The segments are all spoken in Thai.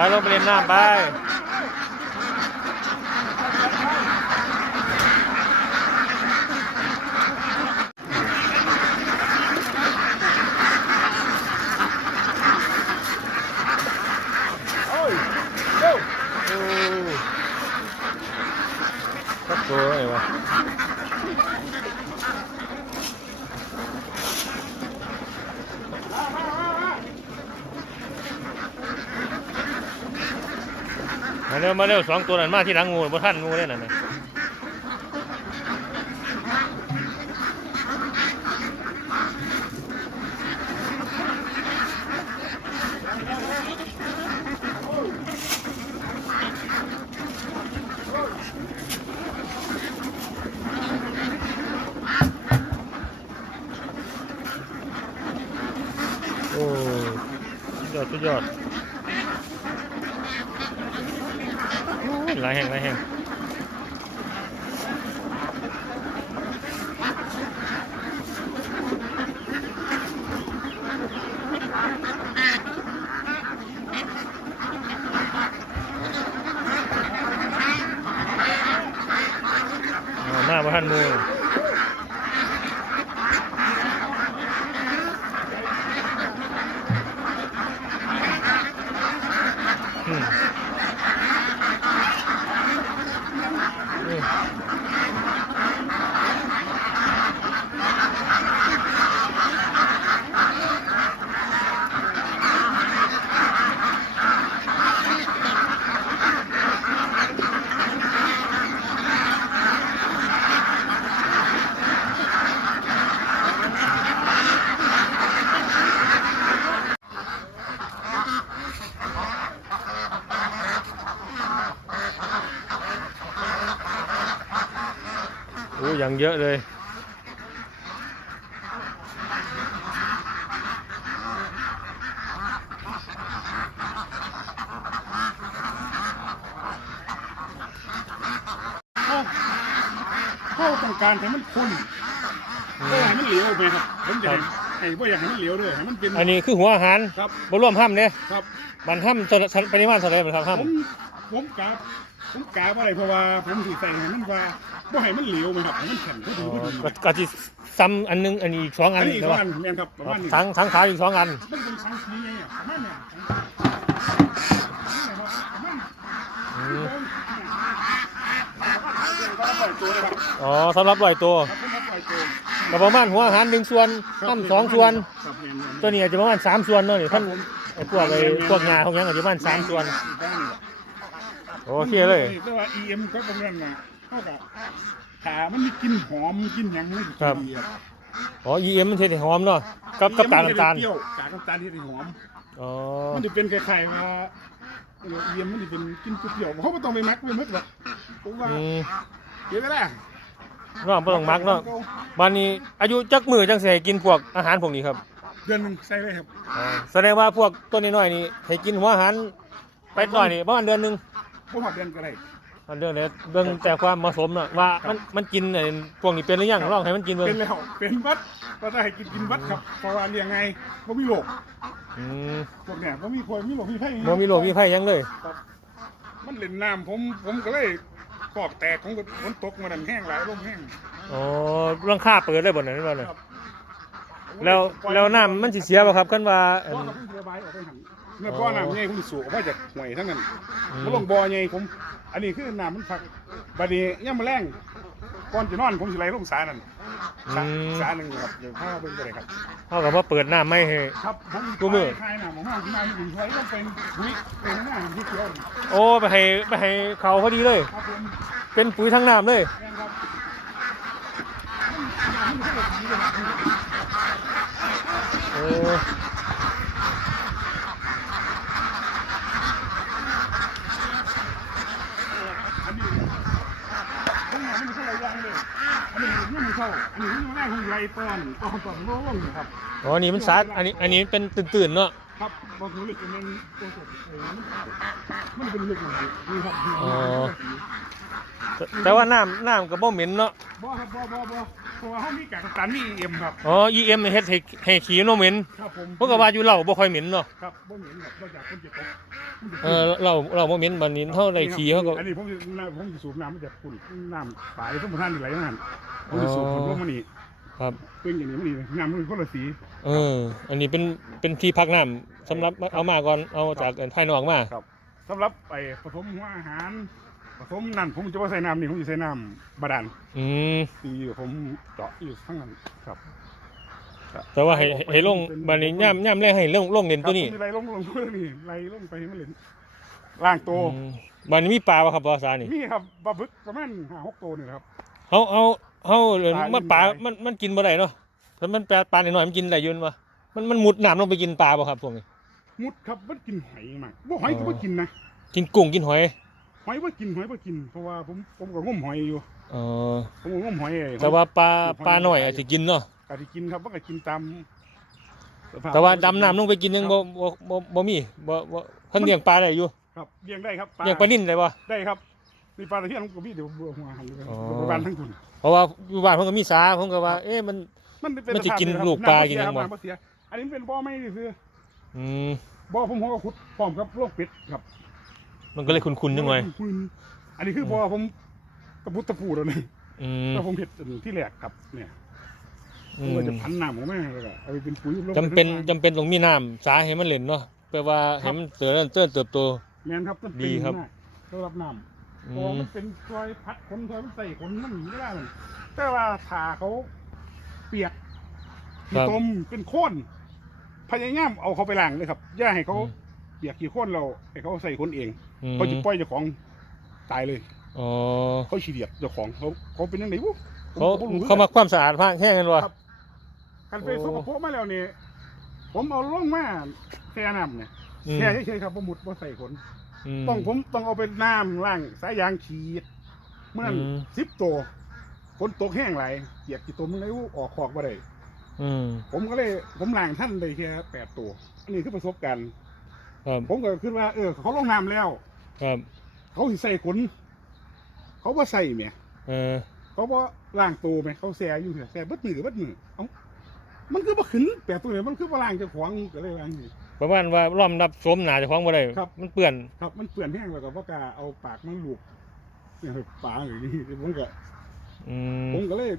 ไปลงไปเล่นน้ำไปโอ้ยเร็วโอ้ก็ตัวไอมาเร็วมาเร็วสองตัวนั้นมาที่หลังงูบ่ท่านงูเลยนั่นน่ะ โอ้สุดยอดสุดยอดโอ้ย หลายแห่งหลายแห่งเอามาบ่ทันหมู อ้ยังเยอะเลย เขาเขาต้องการให้มันคุ้นก็ให้มันเหลียวไปครับผมจะให้ให้ว่าอยากให้มันเหลียวด้วยให้มันเป็นอันนี้คือหัวอาหารครับบ่รวมห้ำเนี่ยครับมันห้ำชั้นปริมาณเท่าไหรมันครับผห้ำมผม กาผมกาว่าอะไรเพราะว่าผมสิใส่ให้มันว่าบ่ให้มันเหลียวไปครับให้มันแข็งก็ดีอ๋อก็ดีก็ก็ที่ซ้ำอันหนึงอันนี้อีกสองอัอันนนี้อีกใช่สองปะอันแม่นครับประมาณนี้ทั้งทั้งขาวอีกสองอัน มันเป็นสังสีไงอะประมาณเนี้ยอืมตัวนะครับอ๋อสำหรับร้อยตัวครับผมปล่อยตัวก็ประมาณหัวอาหารหนึ่งส่วนห้ำสองส่วน ครับแม่นๆ ตัวนี้อาจจะประมาณสามส่วนเนาะนี่ครัท่าบนผมไอ้พวกไอ้พวกงาพวกหยังอาจจะประมาณสามส่วน โอเคเลย แต่ว่า EM ก็ประมาณน่ะเท่ากับขามันมีกลิ่นหอมกลิ่นหยังไม่ครับ ดีครับอ๋อ EM มันเทให้หอมเนาะกับกับกากน้ำตาลเปรี้ยวกากน้ำตาลที่หอม อ๋อมันจะเป็นคล้ายๆว่าเอียมมันจะเป็นกินเปรี้ยวๆเขาไม่ต้องไปมักไปมึดหรอกผมว่าอืมเดี๋ยวก็ได้เนาะบ่ต้องมักเนาะบ้านนี้อายุจักมือจังสิให้กินพวกอาหารพวกนี้ครับเดือนหนึงใส่เลยครับอ๋อแสดงว่าพวกตัวน้อยๆนี่ให้กินหัวอาหารไปหน่อยนี่ประมาณเดือนหนึง ผมหักเดือนก็ได้อันเรื่องนี้เรื่องแต่ความเหมาะสมเนาะว่ามันมันกินไอ้พวกนี้เป็นหรือยังลองให้มันกินเบิ่งเป็นแล้วเป็นวัดก็ได้ให้กินกินวัดครับเพราะว่าเลี้ยงไงบ่มีโรคอืมพวกเนี้ยบ่มีคนมีโรคมีไข้บ่มีโรคมีภัยหยังเลยครับมันเล่นน้ำผมผมก็เลยขอบแตกของฝนตกมาดันแห้งหลายลมแห้งอ๋อเรื่องค่าเปิดเลยบ่นั่นบ่เนี่ยครับแล้วแล้วน้ำมันสิเสียบ่ครับคันว่าเพอันราะเราเพิ่งระบายออกไปหัน เมื่อบ่อน้ำใหญ่ผมสูบออกมาจากห่วยทั้งนั้นอืมมาลงบ่อใหญ่ผม อันนี้คือน้ำมันพักบัดนี้ย่ามมาแรงก่อนจะนอนผมสิไหลลงสานั่นสาสาหนึ่งครับเดี๋ยวพาเบิ่งไปเลยครับ เท่ากับว่าเปิดน้ำไม่ให้ ครับผมกูมือ คลายน้ำผมเอาที่น้ำอยู่ไว้ก็เป็นปุ๋ยเป็นหน้าที่เขียวนี่โอ้ไปให้ไปให้เขาพอดีเลยครับผมเป็นปุ๋ยทั้งน้ำเลย แม่นครับ โอ้ อันนี้ผมว่ามันไม่ใช่อะไรอย่างเลยอันนี้มันไม่เข้า อันนี้มันแรกของไรตอนตอนตอนโล่งๆนะครับอ๋อนี่มันสาดอันนี้อันนี้เป็นตื่นๆเนาะคครับบางทีลึกมันตัวสดเออมันเป็นลึกอย่างนี้นี่ครับอ๋อแต่แต่ว่าน้ำน้ำก็บ่เหม็นเนาะบ่ครับบ่บ่บ่เพราะว่าเขามีกากน้ำตาลมีเอ็มครับอ๋อ EM เฮ็ดให้ให้ขี้เนาะเหม็นครับผมเพราะก็ว่าอยู่เหล้าบ่ค่อยเหม็นเนาะครับบ่เหม็นครับนอกจากคนเจ็บตกเออเหล้าเหล้าบ่เหม็นบัดนี้เฮาได้ขี้เฮาก็อันนี้ผมจะน้ำผมจะสูบน้ำมาจากคุณน้ำสายสมุทรทานไหลนั่นผมจะสูบผลลงมานี่ ครับเป็นอย่างนี้มานี่น้ำมันคนละสีเออ อันนี้เป็นเป็นที่พักน้ำสำหรับเอามาก่อนเอาจากภายนอกมาครับสำหรับไอ้ผสมหัวอาหารผสมนั่นผมจะว่าใส่น้ำนี่ผมจะใส่น้ำบาดาลอืมตีอยู่ผมเจาะอยู่ข้างนั้นครับ แต่ว่าให้ให้ลงบัดนี้ย่ำย่ำแรกให้ลงลงเด่นตัวนี้ครับผมมีไรลงลงตัวนี้ไรลงไปให้มันเหลนล่างโตวอืมบัดนี้มีปลาบ่ครับภาษานี่มีครับปลาบึกประมาณห้าหกตัวนี่ครับเฮาเฮา เฮาเดี๋ยวปลามันปลาลิ้นปลามัมัน มันกินบ่ได้เนาะถ้ามันปลาปลาน้อยๆมันกินได้อยืนวะมัน มันมุดน้ำลงไปกินปลาบ่ครับพวกนี้ มุดครับมันกินหอยมากบ่หอยก็บ่กินนะกินกุ้งกินหอย หอยบ่กินหอยบ่กินเพราะว่าผมผมก็งมหอยอยู่อ๋อผมก็งมหอยเองแต่ว่าปลา ปลาน้อยอาจสิกินเนาะ ก็ที่กินครับมันก็กินตามสภพ แต่ว่าดำน้ำลงไปกินยังบ่บ่บ่บ่มีบ่บ่เพิ่นเลี้ยงปลาได้อยู่ครับเลี้ยงได้ครับเลี้ยงปลานิ่นได้บ่ได้ครับ นี่ปลาตะเพียนผมก็มีเดี๋ยวเบื่อหัวหันเลยอ๋อประมาณทั้งทุนเพราะว่าอยู่บ้านเพิ่นก็มีสาผมก็ว่า เอ๊ะมัน มันเป็นมันสิกินสภาพลูกปลาำกินหยังบ่ำเสียอันนี้มันเป็นบ่อไม่ซื้ออืมบ่อผมหัวก็ขุดพร้อมกับโรคเป็ดครับมันก็เลยคุ้นๆจังหน่อยคุณอันนี้คือบ่อผมตะพุตตะปูแล้วนี่อืมแล้วผมเห็ดอันที่แรกครับเนี่ยอืผมมก็จะพันน้ำออกมาแล้วก็เอาไปเป็นปุ๋ยลงจำเป็นไปจำเป็นต้องมีน้ำสาให้มันเล่นเนาะแปลว่าให้มันเติบโตเติบเติบโต แม่นครับต้นดีครับ มากต้องรับน้ำ อืเพราะว่ามมันเป็นซอยพัดขนซอยมันใส่ขนมันหนีไม่ได้มันแต่ว่าถ้าเขาเปียกครัขี้บตมเป็นโค่นพยายามเอาเขาไปล้างเลยครับอย่าให้เขาเปียกขี้โค่นเราให้เขาใส่คนเองอืมเขาจะปล่อยเจ้าของตายเลย อ๋อเขาฉีเดียดเจ้าของเขาเขาเป็นยังไงวุ้เขาเขามาความสะอาดภาคแห้งกันวะ กันไปโอ้ สกปรกมาแล้วเนี่ยผมเอาลงมาแช่น้ำเนี่ยอืมแช่เฉยๆครับผมมุดบ่ใส่ขน ม ต้องผมต้องเอาไปน้ำล้างสายยางฉีด เมื่อนั้นอืม สิบตัวฝนตกแห้งไหลายเปียกกี่ตัวมันเลยออกขอกมาได้ อืมผมก็เลยผมล้างท่านได้แค่แปดตัว อันนี้คือประสบการณ์ ครับผมก็คิดว่า เออ เขาลงน้ำแล้ว ครับเขาสิใส่ขน เขาว่าใส่เมียเออเขาว่าล้างตัวไหมเขาแซ่อยู่เถอะแซ่เบิดมือเบิดมือเอ้ามันคือบ่ขึ้นแปดตัวเนี่ยมันคือบ่ล้างเจ้าของก็เลยล้างนี่ ประมาณว่าล้อมรับสวมหนาเจ้าของบ่ได้ครับ มันเปื้อนครับมันเปื่อนแห้งแล้วก็บ่กล้าเอาปากมันลูบเนี่ยปากอย่างนี้ผมก็อืมผมก็เลย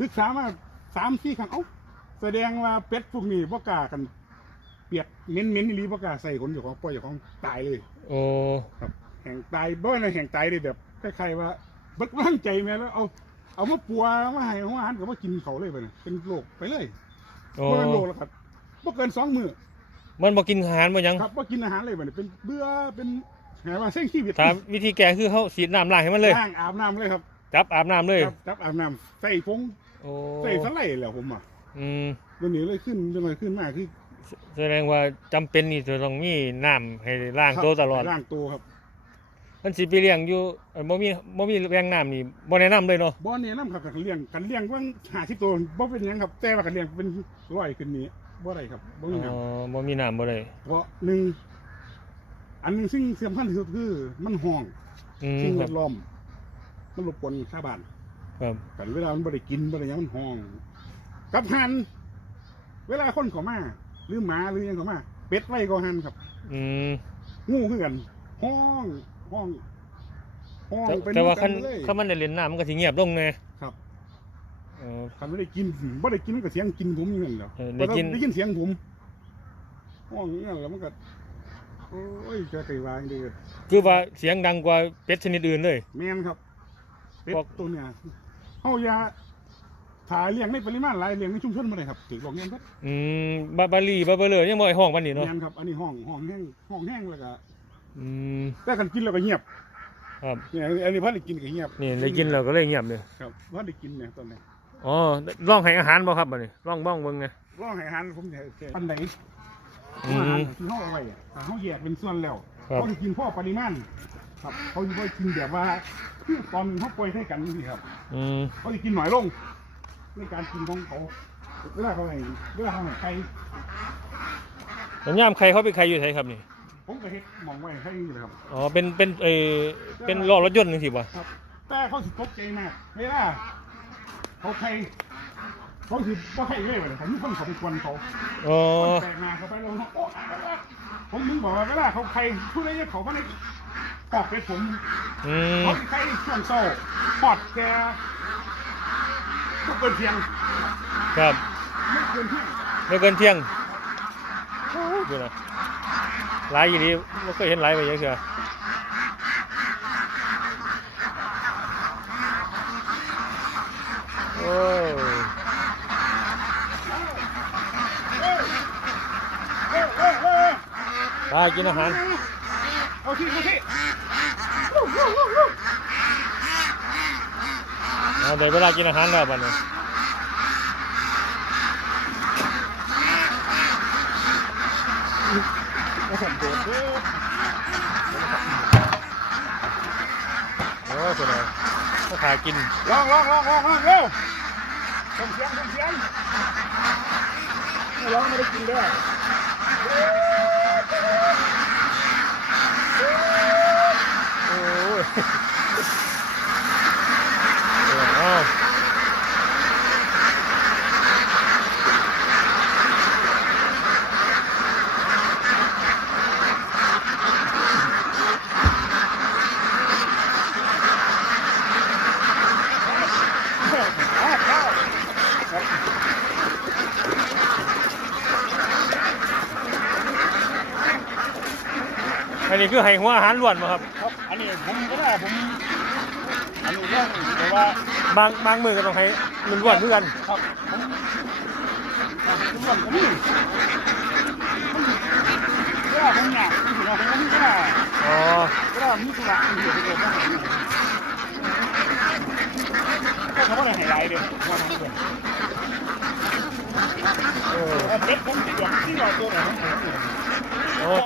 ศึกษามาสามสี่ครั้งเอ้าแสดงว่าเป็ดพวกนี้บ่กล้ากัน เปียกเน้นเน้นๆนี่บ่กล้าใส่ขนเจ้าของปล่อยเจ้าของตายเลย โอ้ครับแห่งตายบ่ว่าแห่งตายเลยแบบคล้ายๆว่าเบิดร่างใจแม่แล้วเอาเอามาปัวมาให้หัวอาหารก็มากินเขาเลยไปนะเป็นโรคไปเลยโอ้บ่เป็นโรคแล้วครับบ่เกินสองมื้อ มันบ่กินอาหารบ่หยังครับบ่กินอาหารเลยบัดนี้เป็นเบื่อเป็นหาว่าเส้นชีวิตถามวิธีแก้คือเขาฉีดน้ำล้างให้มันเลยล้างอาบน้ำเลยครับจับอาบน้ำเลยครับจับอาบน้ำใส่ฟงโอ้ใส่สไลด์แล้วผมอะอืมเดี๋ยวนี้เลยขึ้นจังไงขึ้นมากคือแสดงว่าจำเป็นนี่จะต้องมีน้ำให้ล้างตัวตลอดล้างตัวครับมันสิไปเลี้ยงอยู่เอ่อบ่มีบ่มีแรงน้ำนี่บ่แนะนำเลยเนาะบ่แนะนำครับกันเลี้ยงกันเลี้ยงว่าง50ตัวบ่เป็นหยังครับแต่ว่ากันเลี้ยงเป็นร้อยขึ้นนี้ บ่ได้ครับบ่มีอ๋น้ำอบ่มีน้ำบ่ได้เพราะหนึ่งอันหนึงซึ่งสำคัญที่สุดคือมันห้องอืมสิ่งคแวรับดล้อมมันรบกวนชาวบ้านครับกันเวลามันบ่ได้กินบ่ได้หยังมันห้องกับหัน เวลาคนเข้ามาหรือหมาหรือหยังเข้ามาเป็ดไว้ก็หันครับ อืมงูคือกันห้องห้องห้องแต่เป็นแต่ว่าคันกันเลยคันมันได้เล่นน้ำมันก็สิเงียบลงแน่ครับเออคันไม่ได้กินบ่ได้กินมันก็เสียงกินผมอยู่นั่นแหละเออได้กิน ได้ยินเสียงผมห้องอย่างนั้นแล้วมันก็โอ้ยจะไกวางดีคือว่าเสียงดังกว่าเป็ดชนิดอื่นเลย แม่นครับเป็ดบอก ตัวเนี้ยเฮาอย่าถ่ายเลี้ยงในปริมาณหลายเลี้ยงในชุมชนบ่ได้ครับถือบอกเงี้ยครับอืมบาบาลีบาบาเลอยังบ่ไอ้ห้องปานนี้เนาะแม่นครับ อันนี้ห้องห้องแห้งห้องแห้งแล้วก็อืมแต่กันกินแล้วก็เงียบครับเนี่ยอันนี้พันได้กินก็เงียบนี่ได้กินแล้วก็เลยเงียบเลยครับพันได้กินเนี่ยตอนนี้ อ๋อลองให้อาหารบ่ครับบัดนี้ลองบ้องเบิ่งไงร้องให้อาหารผมจะให้ปันไหนอือาหารมที่เขาเอาไว้อะถ้าเขาแยกเป็นส่วนแล้วครับเขาจะกินพ่อปริมาณครับเขาจะไม่กินแบบว่าคือตอนเขาปล่อยให้กันนี่ครับอืมเขาจะกินหน่อยลงในการกินของเขาเวลาเขาให้เวลาเขาให้ไก่แล้วย่ามใครเขาไปใครอยู่ไทยครับนี่ผมก็เฮ็ดหมองไว้ให้นี่เลยครับอ๋อเป็นเป็นเออเป็นล้อรถยนต์นึงสิบ่ครับแต่เขาสิตกใจมากเวลา เขาใครเขาสิบ่ใครเลยเลยผมมีคนเขาไปกวนเขาอ๋อคนแปลกหน้าเขาไปแล้วเขาโอ๊ะผมมึงบอกว่าเวลาเขาใครผู้ใดจะเขาก็ในปอกไปผมอืมเขาสิใครช่วงโซ่ปอดแกก็เกินเพียงครับไม่เกินเพียงไม่เกินเที่ยงดูนะหลายอย่างนี้ไม่เคยเห็นหลายไปเยอะเชียว โอ้ไปกินอาหารเอาที่เอเอาเดี๋ยวเวลากินอาหารแล้วบัดนี้เอานโดดเด้อโอ้สุดเลย ก็ขากินลองลองลองลองลองเร็วส่งเสียงส่งเสียงไม่ร้องไม่ได้กินด้วยโอ้ยเออ นนี้คือให้หัวอาหารล้วนมาครับ ครับ อันนี้ผมก็ได้ผมอันนี้เรื่องแต่ว่าบางบางมือก็ต้องให้มันล้วนเพื่อกันครับผมผมผมผมนี่เวลาผมอยากผมถือว่าผมไม่ได้อ๋อเวลามีธุระผมถือไปเกิดว่าผมก็เขาว่าอะไรไฮไลท์เดียวว่าทั้งหมดเออเป็ดผมติดอย่างที่เราตัวไหนผม